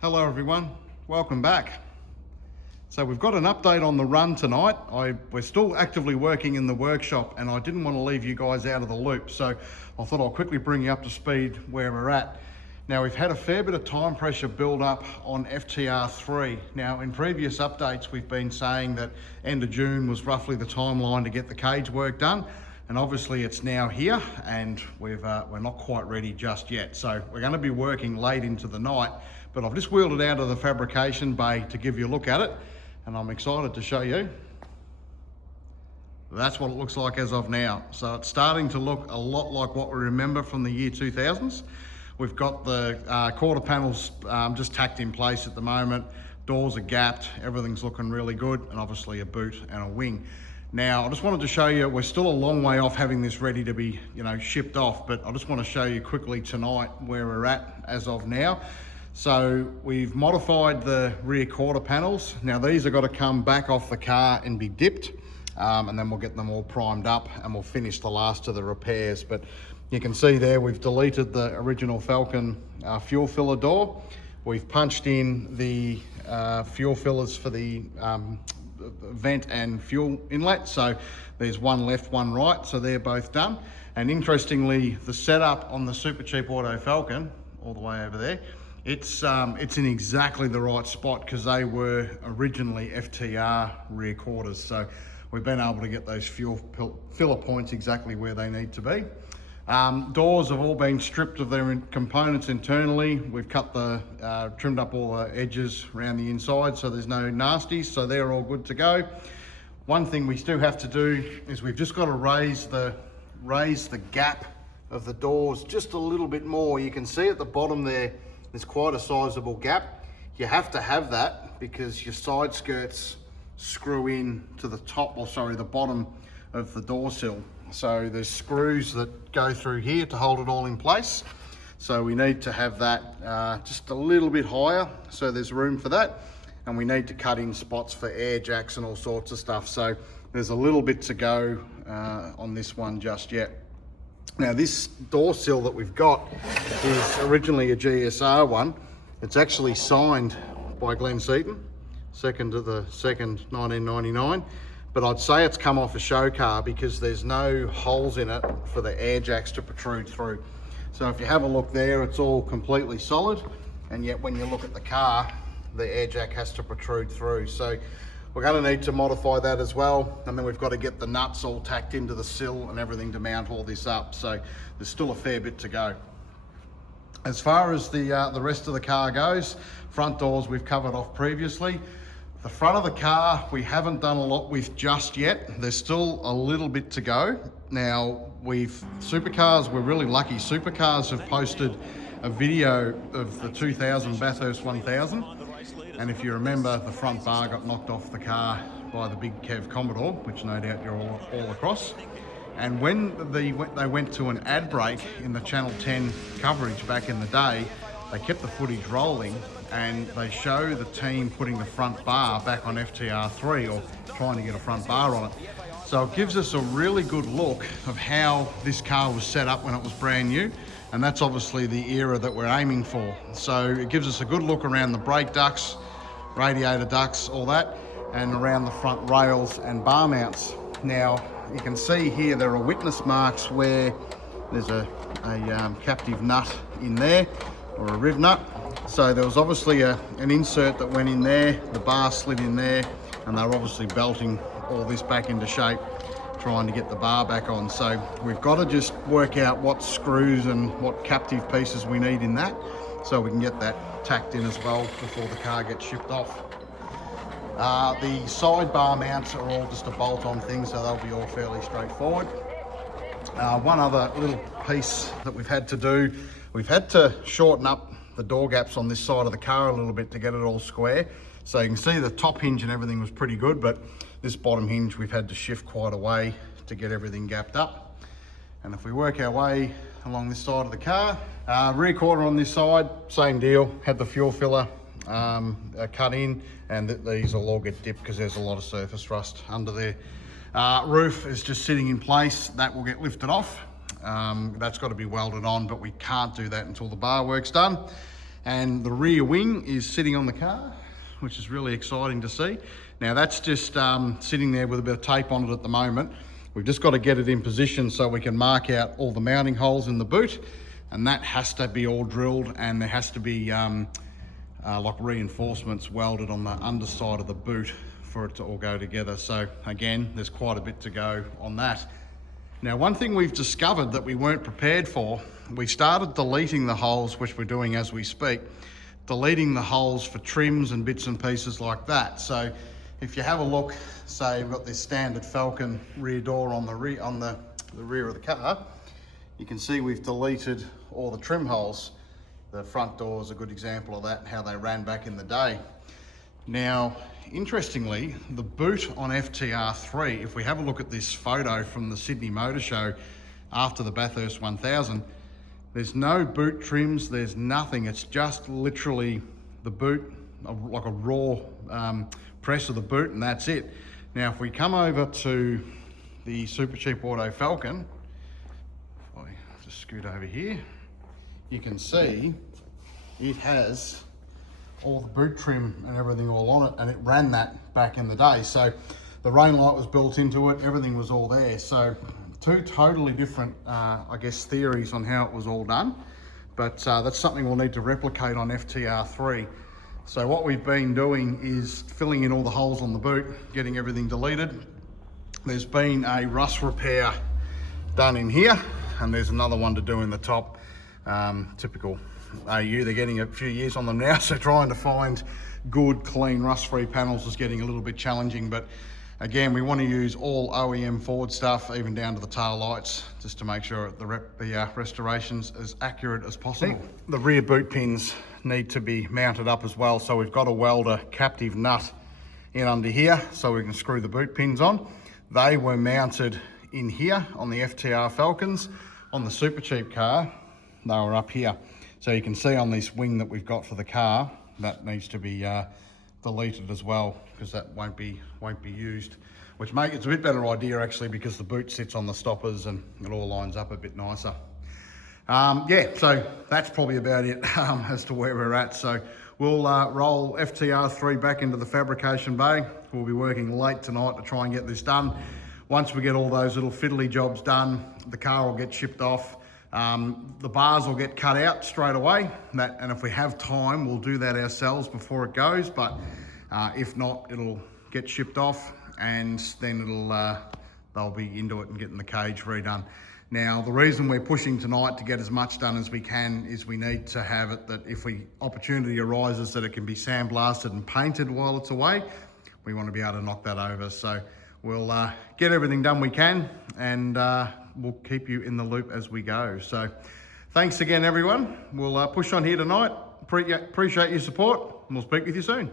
Hello everyone, welcome back. So we've got an update on the run tonight. We're still actively working in the workshop and I didn't want to leave you guys out of the loop, so I thought I'll quickly bring you up to speed where we're at. Now we've had a fair bit of time pressure build up on FTR3. Now in previous updates we've been saying that end of June was roughly the timeline to get the cage work done, and obviously it's now here and we're not quite ready just yet. So we're going to be working late into the night, but I've just wheeled it out of the fabrication bay to give you a look at it, and I'm excited to show you. That's what it looks like as of now. So it's starting to look a lot like what we remember from the year 2000s. We've got the quarter panels just tacked in place at the moment. Doors are gapped, everything's looking really good, and obviously a boot and a wing. Now, I just wanted to show you, we're still a long way off having this ready to be, shipped off, but I just want to show you quickly tonight where we're at as of now. So we've modified the rear quarter panels. Now these are got to come back off the car and be dipped, and then we'll get them all primed up and we'll finish the last of the repairs. But you can see there we've deleted the original Falcon fuel filler door. We've punched in the fuel fillers for the vent and fuel inlet. So there's one left, one right, so they're both done. And interestingly, the setup on the Super Cheap Auto Falcon, all the way over there, it's in exactly the right spot because they were originally FTR rear quarters. So we've been able to get those fuel filler points exactly where they need to be. Doors have all been stripped of their components internally. We've cut trimmed up all the edges around the inside so there's no nasties, so they're all good to go. One thing we still have to do is we've just got to raise the gap of the doors just a little bit more. You can see at the bottom there's quite a sizable gap. You have to have that because your side skirts screw in to the the bottom of the door sill. So there's screws that go through here to hold it all in place. So we need to have that just a little bit higher, so there's room for that. And we need to cut in spots for air jacks and all sorts of stuff. So there's a little bit to go on this one just yet. Now this door sill that we've got is originally a GSR one. It's actually signed by Seton, 2nd of the 2nd, 1999. But I'd say it's come off a show car because there's no holes in it for the air jacks to protrude through. So if you have a look there, it's all completely solid. And yet when you look at the car, the air jack has to protrude through. So we're going to need to modify that as well. And then we've got to get the nuts all tacked into the sill and everything to mount all this up. So there's still a fair bit to go. As far as the rest of the car goes, front doors we've covered off previously. The front of the car we haven't done a lot with just yet. There's still a little bit to go. Now Supercars, we're really lucky. Supercars have posted a video of the 2000 Bathurst 1000. And if you remember, the front bar got knocked off the car by the big Kev Commodore, which no doubt you're all across. And when they went to an ad break in the Channel 10 coverage back in the day, they kept the footage rolling and they show the team putting the front bar back on FTR3 or trying to get a front bar on it. So it gives us a really good look of how this car was set up when it was brand new. And that's obviously the era that we're aiming for. So it gives us a good look around the brake ducts, radiator ducts, all that, and around the front rails and bar mounts. Now, you can see here there are witness marks where there's a captive nut in there, or a riv nut. So there was obviously an insert that went in there, the bar slid in there, and they're obviously belting all this back into shape, trying to get the bar back on. So we've got to just work out what screws and what captive pieces we need in that, so we can get that tacked in as well before the car gets shipped off. The side bar mounts are all just a bolt-on thing, so they'll be all fairly straightforward. One other little piece that we've had to do, we've had to shorten up the door gaps on this side of the car a little bit to get it all square. So you can see the top hinge and everything was pretty good, but this bottom hinge we've had to shift quite a way to get everything gapped up. And if we work our way along this side of the car, rear quarter on this side, same deal, had the fuel filler cut in, and these will all get dipped because there's a lot of surface rust under there. Roof is just sitting in place, that will get lifted off. That's got to be welded on, but we can't do that until the bar work's done. And the rear wing is sitting on the car, which is really exciting to see. Now that's just sitting there with a bit of tape on it at the moment. We've just got to get it in position so we can mark out all the mounting holes in the boot, and that has to be all drilled, and there has to be like reinforcements welded on the underside of the boot for it to all go together. So again, there's quite a bit to go on that. Now, one thing we've discovered that we weren't prepared for, we started deleting the holes, which we're doing as we speak, deleting the holes for trims and bits and pieces like that. So if you have a look, say we've got this standard Falcon rear door on the rear of the car, you can see we've deleted all the trim holes. The front door is a good example of that, how they ran back in the day. Now, interestingly, the boot on FTR3, if we have a look at this photo from the Sydney Motor Show after the Bathurst 1000, there's no boot trims, there's nothing. It's just literally the boot, like a raw press of the boot, and that's it. Now, if we come over to the Super Cheap Auto Falcon, if I just scoot over here, you can see it has all the boot trim and everything all on it, and it ran that back in the day. So the rain light was built into it, everything was all there. So two totally different, I guess, theories on how it was all done, but that's something we'll need to replicate on FTR3. So what we've been doing is filling in all the holes on the boot, getting everything deleted. There's been a rust repair done in here, and there's another one to do in the top. Typical AU, they're getting a few years on them now, so trying to find good, clean, rust-free panels is getting a little bit challenging. But again, we want to use all OEM Ford stuff, even down to the tail lights, just to make sure the restoration's as accurate as possible. The rear boot pins need to be mounted up as well, so we've got to weld a captive nut in under here so we can screw the boot pins on. They were mounted in here on the FTR Falcons. On the Super Cheap car, they were up here. So you can see on this wing that we've got for the car, that needs to be deleted as well, because that won't be used, which makes it's a bit better idea actually, because the boot sits on the stoppers and it all lines up a bit nicer. Yeah, so that's probably about it as to where we're at. So we'll roll FTR3 back into the fabrication bay. We'll be working late tonight to try and get this done. Once we get all those little fiddly jobs done, the car will get shipped off. The bars will get cut out straight away, and if we have time, we'll do that ourselves before it goes. But if not, it'll get shipped off, and then they'll be into it and getting the cage redone. Now, the reason we're pushing tonight to get as much done as we can is we need to have it that if opportunity arises that it can be sandblasted and painted while it's away, we want to be able to knock that over. So we'll get everything done we can, and we'll keep you in the loop as we go. So thanks again, everyone. We'll push on here tonight. Appreciate your support, and we'll speak with you soon.